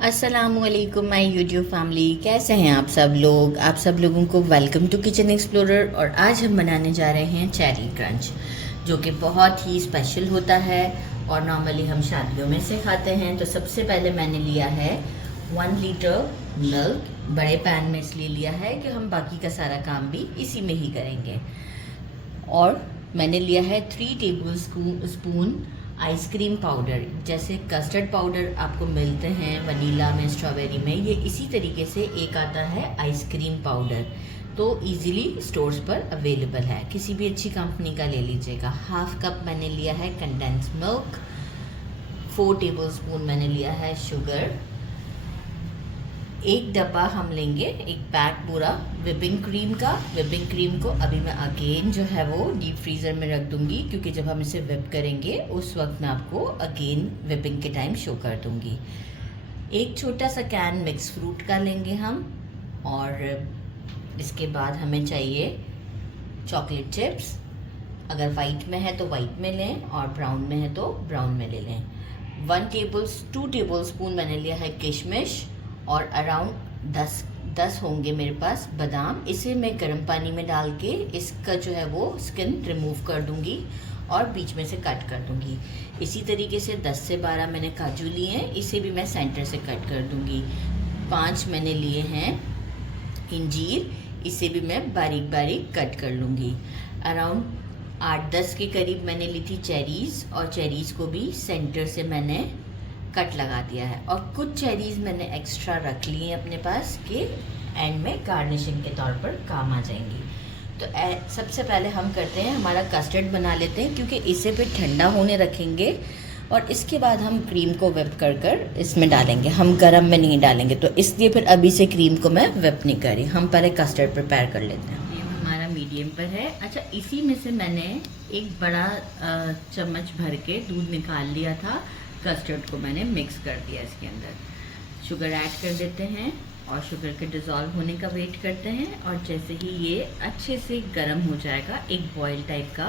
अस्सलामुअलैकुम my YouTube family, कैसे हैं आप सब लोग। आप सब लोगों को वेलकम टू किचन एक्सप्लोरर। और आज हम बनाने जा रहे हैं चेरी क्रंच, जो कि बहुत ही स्पेशल होता है और नॉर्मली हम शादियों में से खाते हैं। तो सबसे पहले मैंने लिया है 1 लीटर मिल्क। बड़े पैन में इसलिए लिया है कि हम बाकी का सारा काम भी इसी में ही करेंगे। और मैंने लिया है 3 टेबल स्पून आइसक्रीम पाउडर। जैसे कस्टर्ड पाउडर आपको मिलते हैं वनीला में, स्ट्रॉबेरी में, ये इसी तरीके से एक आता है आइसक्रीम पाउडर। तो इजीली स्टोर्स पर अवेलेबल है, किसी भी अच्छी कंपनी का ले लीजिएगा। हाफ कप मैंने लिया है कंडेंस मिल्क। 4 टेबल स्पून मैंने लिया है शुगर। एक डब्बा हम लेंगे, एक पैक पूरा विपिंग क्रीम का। विपिंग क्रीम को अभी मैं अगेन जो है वो डीप फ्रीज़र में रख दूंगी, क्योंकि जब हम इसे विप करेंगे उस वक्त मैं आपको अगेन विपिंग के टाइम शो कर दूंगी। एक छोटा सा कैन मिक्स फ्रूट का लेंगे हम। और इसके बाद हमें चाहिए चॉकलेट चिप्स। अगर वाइट में है तो वाइट में लें और ब्राउन में है तो ब्राउन में ले लें। 2 टेबल स्पून मैंने लिया है किशमिश। और अराउंड 10 होंगे मेरे पास बादाम। इसे मैं गर्म पानी में डाल के इसका जो है वो स्किन रिमूव कर दूंगी और बीच में से कट कर दूंगी। इसी तरीके से 10 से 12 मैंने काजू लिए हैं, इसे भी मैं सेंटर से कट कर दूंगी। 5 मैंने लिए हैं इंजीर, इसे भी मैं बारीक बारीक कट कर लूँगी। अराउंड 8-10 के करीब मैंने ली थी चेरीज़, और चेरीज़ को भी सेंटर से मैंने कट लगा दिया है। और कुछ चेरीज़ मैंने एक्स्ट्रा रख ली हैं अपने पास कि एंड में गार्निशिंग के तौर पर काम आ जाएंगी। तो सबसे पहले हम करते हैं, हमारा कस्टर्ड बना लेते हैं, क्योंकि इसे फिर ठंडा होने रखेंगे और इसके बाद हम क्रीम को व्हिप कर इसमें डालेंगे। हम गरम में नहीं डालेंगे, तो इसलिए फिर अभी से क्रीम को मैं व्हिप नहीं करी। हम पहले कस्टर्ड प्रिपेयर कर लेते हैं। ये हमारा मीडियम पर है। अच्छा, इसी में से मैंने एक बड़ा चम्मच भर के दूध निकाल लिया था। कस्टर्ड को मैंने मिक्स कर दिया इसके अंदर। शुगर ऐड कर देते हैं और शुगर के डिज़ोल्व होने का वेट करते हैं। और जैसे ही ये अच्छे से गर्म हो जाएगा, एक बॉयल टाइप का,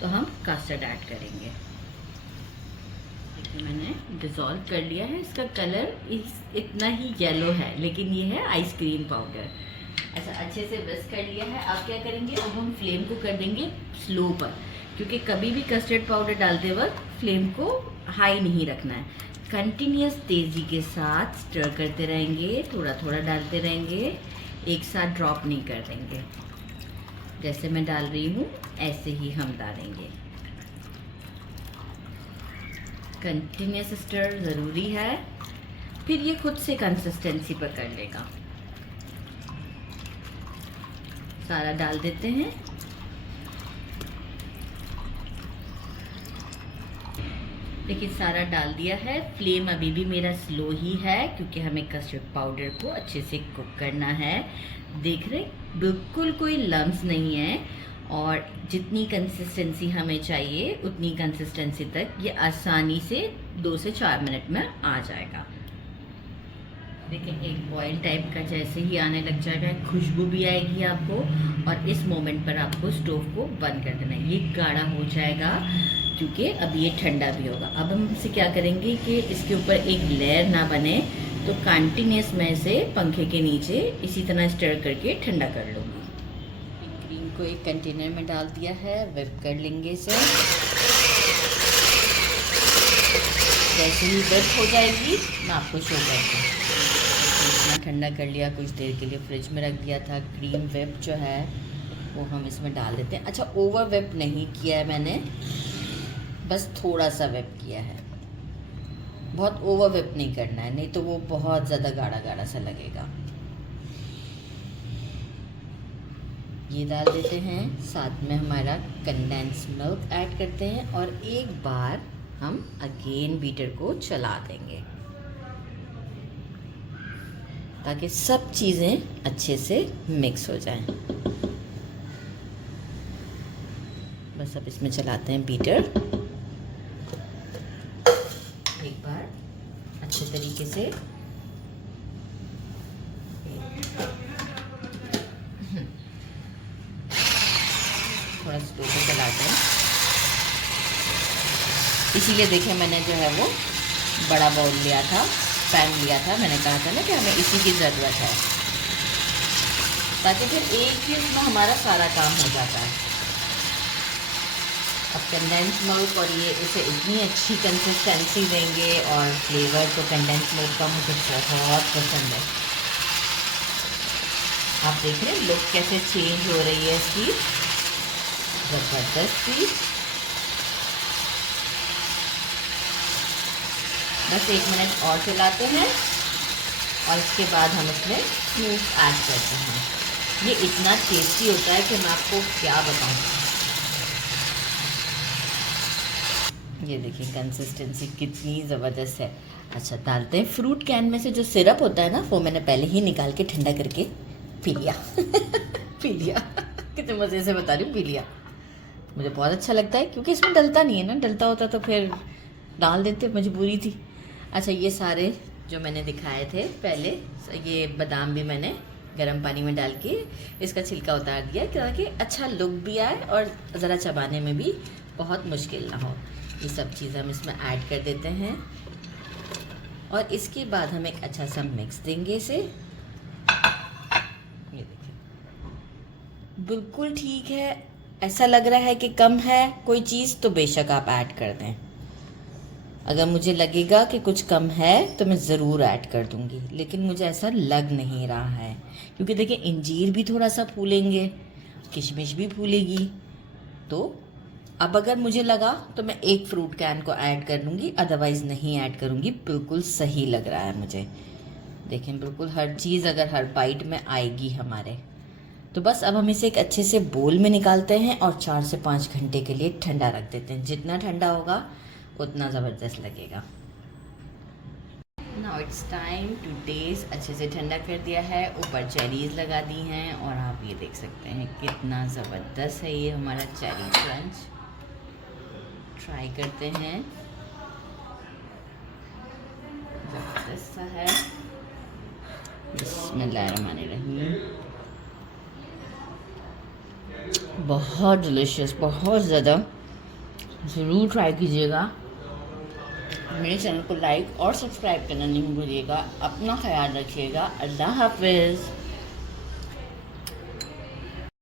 तो हम कस्टर्ड ऐड करेंगे। देखिए मैंने डिज़ोल्व कर लिया है। इसका कलर इतना ही येलो है, लेकिन ये है आइसक्रीम पाउडर। अच्छा, अच्छे से विस्क कर लिया है। अब क्या करेंगे, अब हम फ्लेम को कर देंगे स्लो पर, क्योंकि कभी भी कस्टर्ड पाउडर डालते वक्त फ्लेम को हाई नहीं रखना है। कंटिन्यूस तेज़ी के साथ स्टर करते रहेंगे, थोड़ा थोड़ा डालते रहेंगे, एक साथ ड्रॉप नहीं कर देंगे। जैसे मैं डाल रही हूँ ऐसे ही हम डालेंगे। कंटिन्यूस स्टर ज़रूरी है, फिर ये खुद से कंसिस्टेंसी पकड़ लेगा। सारा डाल देते हैं। देखिए सारा डाल दिया है। फ्लेम अभी भी मेरा स्लो ही है, क्योंकि हमें कस्टर्ड पाउडर को अच्छे से कुक करना है। देख रहे, बिल्कुल कोई लम्स नहीं है। और जितनी कंसिस्टेंसी हमें चाहिए उतनी कंसिस्टेंसी तक ये आसानी से 2 से 4 मिनट में आ जाएगा। देखिए एक बॉयल टाइप का जैसे ही आने लग जाएगा, खुशबू भी आएगी आपको। और इस मोमेंट पर आपको स्टोव को बंद कर देना है। ये गाढ़ा हो जाएगा क्योंकि अब ये ठंडा भी होगा। अब हम इसे क्या करेंगे कि इसके ऊपर एक लेयर ना बने, तो कंटिन्यूस मैं इसे पंखे के नीचे इसी तरह स्टर करके ठंडा कर लूँगी। क्रीम को एक कंटेनर में डाल दिया है, व्हिप कर लेंगे इसे। जैसे ही व्हिप हो जाएगी मैं आपको शो करती हूँ। इतना ठंडा कर लिया, कुछ देर के लिए फ्रिज में रख दिया था। क्रीम व्हिप जो है वो हम इसमें डाल देते हैं। अच्छा, ओवर व्हिप नहीं किया है मैंने, बस थोड़ा सा व्हिप किया है। बहुत ओवर व्हिप नहीं करना है, नहीं तो वो बहुत ज़्यादा गाढ़ा गाढ़ा सा लगेगा। ये डाल देते हैं, साथ में हमारा कंडेंस मिल्क ऐड करते हैं और एक बार हम अगेन बीटर को चला देंगे, ताकि सब चीज़ें अच्छे से मिक्स हो जाएं। बस अब इसमें चलाते हैं बीटर एक बार अच्छे तरीके से। थोड़ा स्लो से चलाते हैं, इसीलिए देखिए मैंने जो है वो बड़ा बाउल लिया था पैन लिया था, मैंने कहा था ना कि हमें इसी की ज़रूरत है, ताकि फिर एक ही उसमें हमारा सारा काम हो जाता है। अब कंडेंस मिल्क और ये इसे इतनी अच्छी कंसिस्टेंसी देंगे, और फ्लेवर तो कंडेंस मिल्क का मुझे बहुत पसंद है। आप देख रहे हैं लुक कैसे चेंज हो रही है इसकी, ज़बरदस्त सी। बस 1 मिनट और चलाते हैं, और इसके बाद हम इसमें फ्रूट ऐड करते हैं। ये इतना टेस्टी होता है कि मैं आपको क्या बताऊँ। ये देखिए कंसिस्टेंसी कितनी ज़बरदस्त है। अच्छा, डालते हैं फ्रूट कैन में से जो सिरप होता है ना, वो मैंने पहले ही निकाल के ठंडा करके पी लिया पी लिया कितने मज़े से बता रही हूँ, पी लिया। मुझे बहुत अच्छा लगता है क्योंकि इसमें डलता नहीं है ना, डलता होता तो फिर डाल देते, मजबूरी थी। अच्छा, ये सारे जो मैंने दिखाए थे पहले, ये बादाम भी मैंने गर्म पानी में डाल के इसका छिलका उतार दिया, ताकि अच्छा लुक भी आए और ज़रा चबाने में भी बहुत मुश्किल ना हो। ये सब चीज़ हम इसमें ऐड कर देते हैं, और इसके बाद हम एक अच्छा सा मिक्स देंगे इसे। ये देखिए बिल्कुल ठीक है। ऐसा लग रहा है कि कम है कोई चीज़ तो बेशक आप ऐड कर दें। अगर मुझे लगेगा कि कुछ कम है तो मैं ज़रूर ऐड कर दूंगी, लेकिन मुझे ऐसा लग नहीं रहा है, क्योंकि देखिए इंजीर भी थोड़ा सा फूलेंगे, किशमिश भी फूलेगी। तो अब अगर मुझे लगा तो मैं एक फ्रूट कैन को ऐड कर लूँगी, अदरवाइज़ नहीं ऐड करूँगी। बिल्कुल सही लग रहा है मुझे। देखें बिल्कुल हर चीज़ अगर हर बाइट में आएगी हमारे। तो बस अब हम इसे एक अच्छे से बोल में निकालते हैं और 4 से 5 घंटे के लिए ठंडा रख देते हैं। जितना ठंडा होगा उतना ज़बरदस्त लगेगा। Now it's time to test. अच्छे से ठंडा कर दिया है, ऊपर चेरीज़ लगा दी हैं, और आप ये देख सकते हैं कितना ज़बरदस्त है ये हमारा चेरी क्रंच। ट्राई करते हैं, ज़बरदस्त सा है। बिस्मिल्लाहिर्रहमानिर्रहीम। बहुत डिलीशियस, बहुत ज़्यादा। ज़रूर ट्राई कीजिएगा। मेरे चैनल को लाइक और सब्सक्राइब करना नहीं भूलिएगा। अपना ख्याल रखिएगा। अल्लाह हाफ़िज़।